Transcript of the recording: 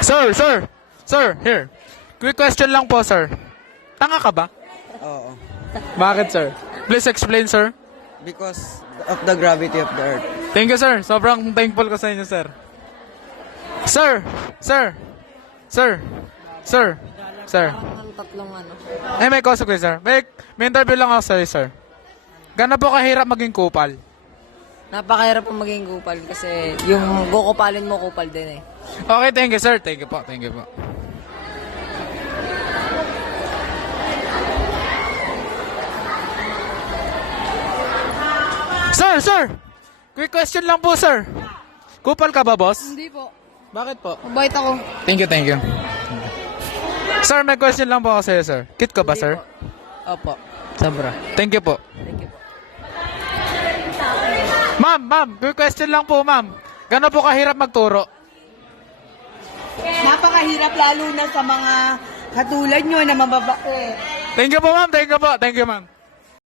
Sir, sir. Sir, here. Quick question lang po, sir. Tanga ka ba? Oo. Bakit, sir? Please explain, sir. Because of the gravity of the earth. Thank you, sir. Sobrang thankful ko sa inyo, sir. Sir, sir, sir, sir, sir. Ang tatlong ano. May kausap ko, sir. May interview lang ako sa'yo, sir. Gano'n po kahirap maging kupal? Napakahirap pong maging kupal kasi yung kukupalin mo kupal din eh. Okay, thank you, sir. Thank you po, thank you po. Sir, sir! Quick question lang po, sir. Kupal ka ba, boss? Hindi po. Bakit po? Mabait ako. Thank you, thank you. Sir, may question lang po ako sa'yo, sir. Cute ka ba, sir? Opo. Sobra. Thank you po. Thank you po. Ma'am, quick question lang po, ma'am. Gano'n po kahirap magturo? Napakahirap lalo na sa mga katulad nyo na mababait. Thank you po, ma'am. Thank you po. Thank you, ma'am.